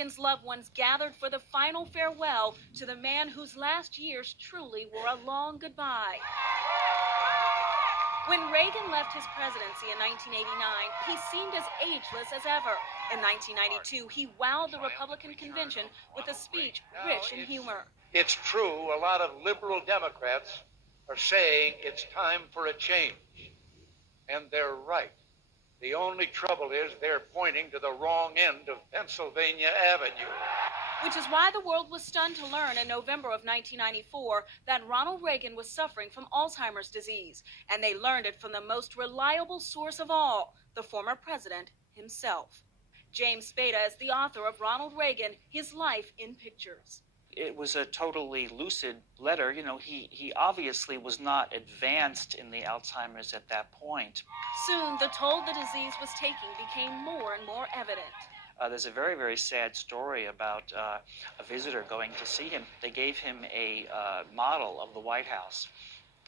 Reagan's loved ones gathered for the final farewell to the man whose last years truly were a long goodbye. When Reagan left his presidency in 1989, he seemed as ageless as ever. In 1992, he wowed the Republican convention with a speech rich in humor. It's true, a lot of liberal Democrats are saying it's time for a change. And they're right. The only trouble is they're pointing to the wrong end of Pennsylvania Avenue. Which is why the world was stunned to learn in November of 1994 that Ronald Reagan was suffering from Alzheimer's disease. And they learned it from the most reliable source of all, the former president himself. James Spada is the author of Ronald Reagan, His Life in Pictures. It was a totally lucid letter. You know, he obviously was not advanced in the Alzheimer's at that point. Soon, the toll the disease was taking became more and more evident. There's a very, very sad story about a visitor going to see him. They gave him a model of the White House,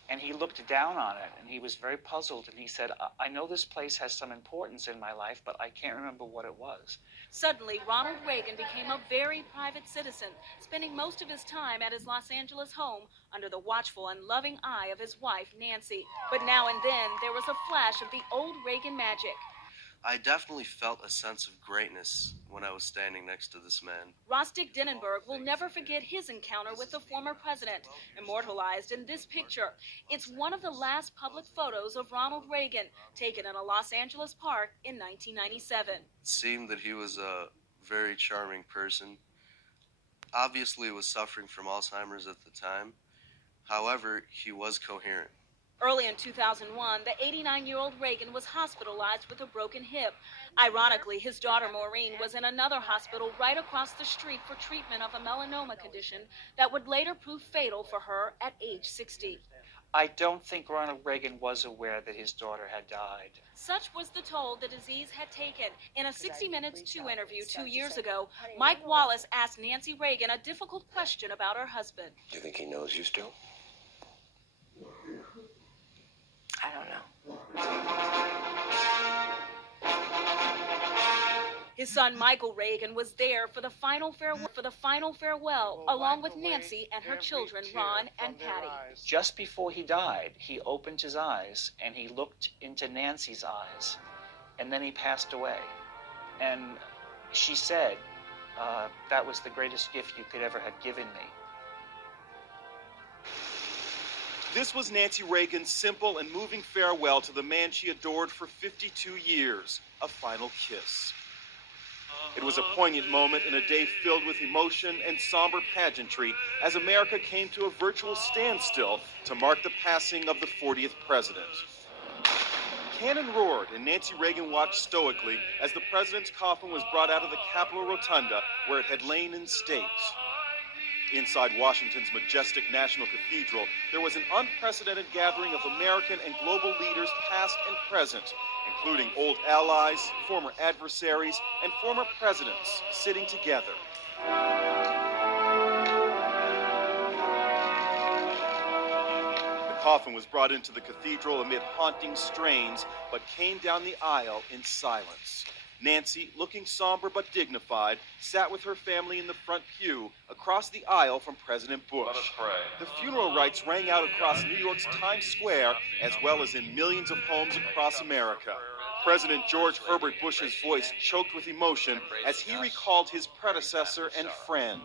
and he looked down on it, and he was very puzzled, and he said, I know this place has some importance in my life, but I can't remember what it was. Suddenly, Ronald Reagan became a very private citizen, spending most of his time at his Los Angeles home under the watchful and loving eye of his wife, Nancy. But now and then, there was a flash of the old Reagan magic. I definitely felt a sense of greatness when I was standing next to this man. Rostic Denenberg will never forget his encounter with the former president, immortalized in this picture. It's one of the last public photos of Ronald Reagan, taken in a Los Angeles park in 1997. It seemed that he was a very charming person. Obviously, he was suffering from Alzheimer's at the time. However, he was coherent. Early in 2001, the 89-year-old Reagan was hospitalized with a broken hip. Ironically, his daughter Maureen was in another hospital right across the street for treatment of a melanoma condition that would later prove fatal for her at age 60. I don't think Ronald Reagan was aware that his daughter had died. Such was the toll the disease had taken. In a 60 Minutes 2 interview 2 years ago, Mike Wallace asked Nancy Reagan a difficult question about her husband. Do you think he knows you still? I don't know. His son Michael Reagan was there for the final farewell, along with Nancy and her children, Ron and Patty. Just before he died, he opened his eyes and he looked into Nancy's eyes, and then he passed away. And she said, that was the greatest gift you could ever have given me. This was Nancy Reagan's simple and moving farewell to the man she adored for 52 years, a final kiss. It was a poignant moment in a day filled with emotion and somber pageantry as America came to a virtual standstill to mark the passing of the 40th president. Cannon roared and Nancy Reagan watched stoically as the president's coffin was brought out of the Capitol Rotunda where it had lain in state. Inside Washington's majestic National Cathedral, there was an unprecedented gathering of American and global leaders past and present, including old allies, former adversaries, and former presidents sitting together. The coffin was brought into the cathedral amid haunting strains, but came down the aisle in silence. Nancy, looking somber but dignified, sat with her family in the front pew across the aisle from President Bush. Let us pray. The funeral rites rang out across New York's Times Square, as well as in millions of homes across America. President George Herbert Bush's voice choked with emotion as he recalled his predecessor and friend.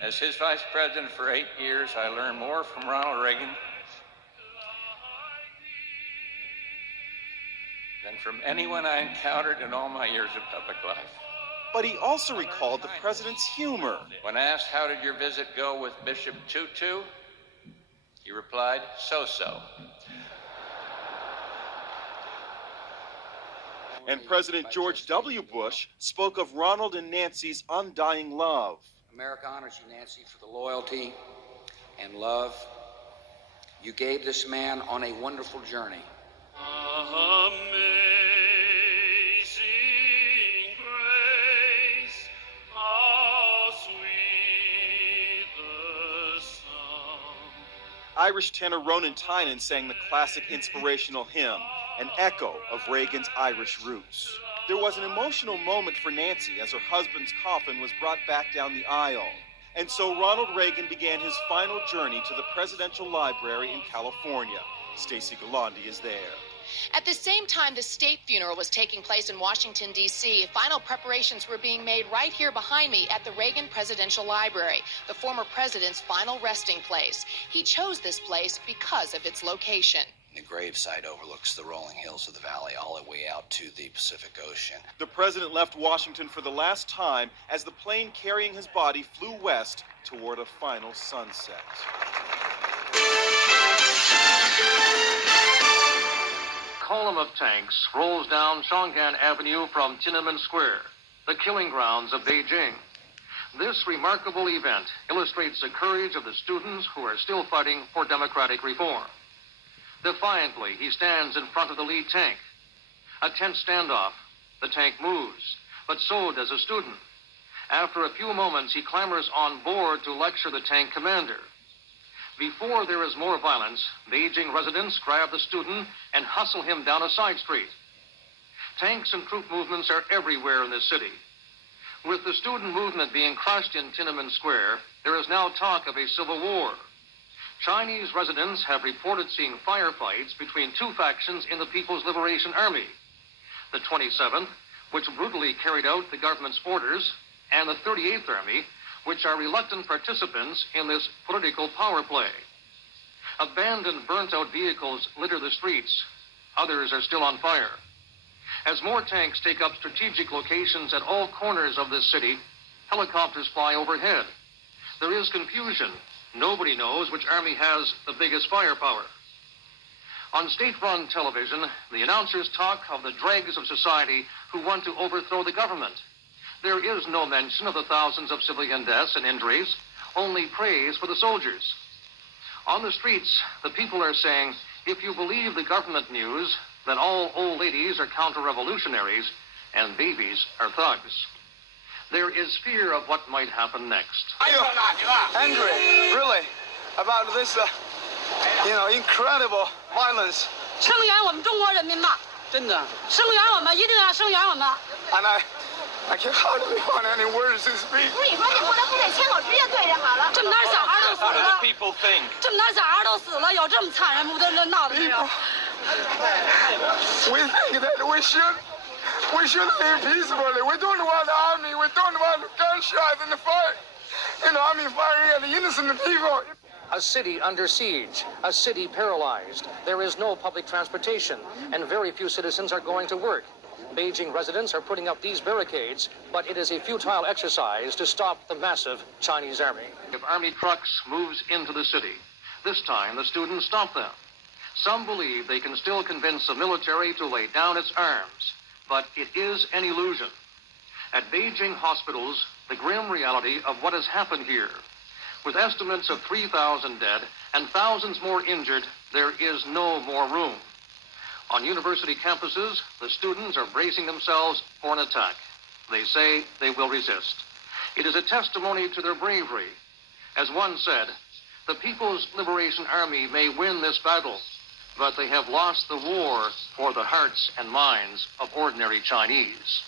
As his vice president for 8 years, I learned more from Ronald Reagan than from anyone I encountered in all my years of public life. But he also recalled the president's humor. When asked, how did your visit go with Bishop Tutu? He replied, so-so. And President George W. Bush spoke of Ronald and Nancy's undying love. America honors you, Nancy, for the loyalty and love you gave this man on a wonderful journey. Amazing grace, how sweet the sound. Irish tenor Ronan Tynan sang the classic inspirational hymn, an echo of Reagan's Irish roots. There was an emotional moment for Nancy as her husband's coffin was brought back down the aisle. And so Ronald Reagan began his final journey to the Presidential Library in California. Stacey Galandi is there. At the same time the state funeral was taking place in Washington, D.C., final preparations were being made right here behind me at the Reagan Presidential Library, the former president's final resting place. He chose this place because of its location. The gravesite overlooks the rolling hills of the valley all the way out to the Pacific Ocean. The president left Washington for the last time as the plane carrying his body flew west toward a final sunset. Column of tanks rolls down Chang'an Avenue from Tiananmen Square, the killing grounds of Beijing. This remarkable event illustrates the courage of the students who are still fighting for democratic reform. Defiantly, he stands in front of the lead tank. A tense standoff. The tank moves, but so does a student. After a few moments, he clambers on board to lecture the tank commander. Before there is more violence, Beijing residents grab the student and hustle him down a side street. Tanks and troop movements are everywhere in this city. With the student movement being crushed in Tiananmen Square, there is now talk of a civil war. Chinese residents have reported seeing firefights between two factions in the People's Liberation Army. The 27th, which brutally carried out the government's orders, and the 38th Army, which are reluctant participants in this political power play. Abandoned, burnt-out vehicles litter the streets. Others are still on fire. As more tanks take up strategic locations at all corners of this city, helicopters fly overhead. There is confusion. Nobody knows which army has the biggest firepower. On state-run television, the announcers talk of the dregs of society who want to overthrow the government. There is no mention of the thousands of civilian deaths and injuries, only praise for the soldiers. On the streets, the people are saying, if you believe the government news, then all old ladies are counter-revolutionaries and babies are thugs. There is fear of what might happen next. Angry, really, about this, incredible violence. 声援我们中国人民吧，真的。声援我们，一定要声援我们。And I can hardly find any words to speak. 不是你说这不得不得签口直接对着好了。这么点小孩都死了。People think. 这么点小孩都死了，有这么残忍不得人闹的没有？ We think that we should live peacefully. We don't want the army. We don't want gunshots and the fire. Army firing at the innocent people. A city under siege, a city paralyzed. There is no public transportation, and very few citizens are going to work. Beijing residents are putting up these barricades, but it is a futile exercise to stop the massive Chinese army. If army trucks moves into the city, this time the students stop them. Some believe they can still convince the military to lay down its arms, but it is an illusion. At Beijing hospitals, the grim reality of what has happened here. With estimates of 3,000 dead and thousands more injured, there is no more room. On university campuses, the students are bracing themselves for an attack. They say they will resist. It is a testimony to their bravery. As one said, the People's Liberation Army may win this battle, but they have lost the war for the hearts and minds of ordinary Chinese.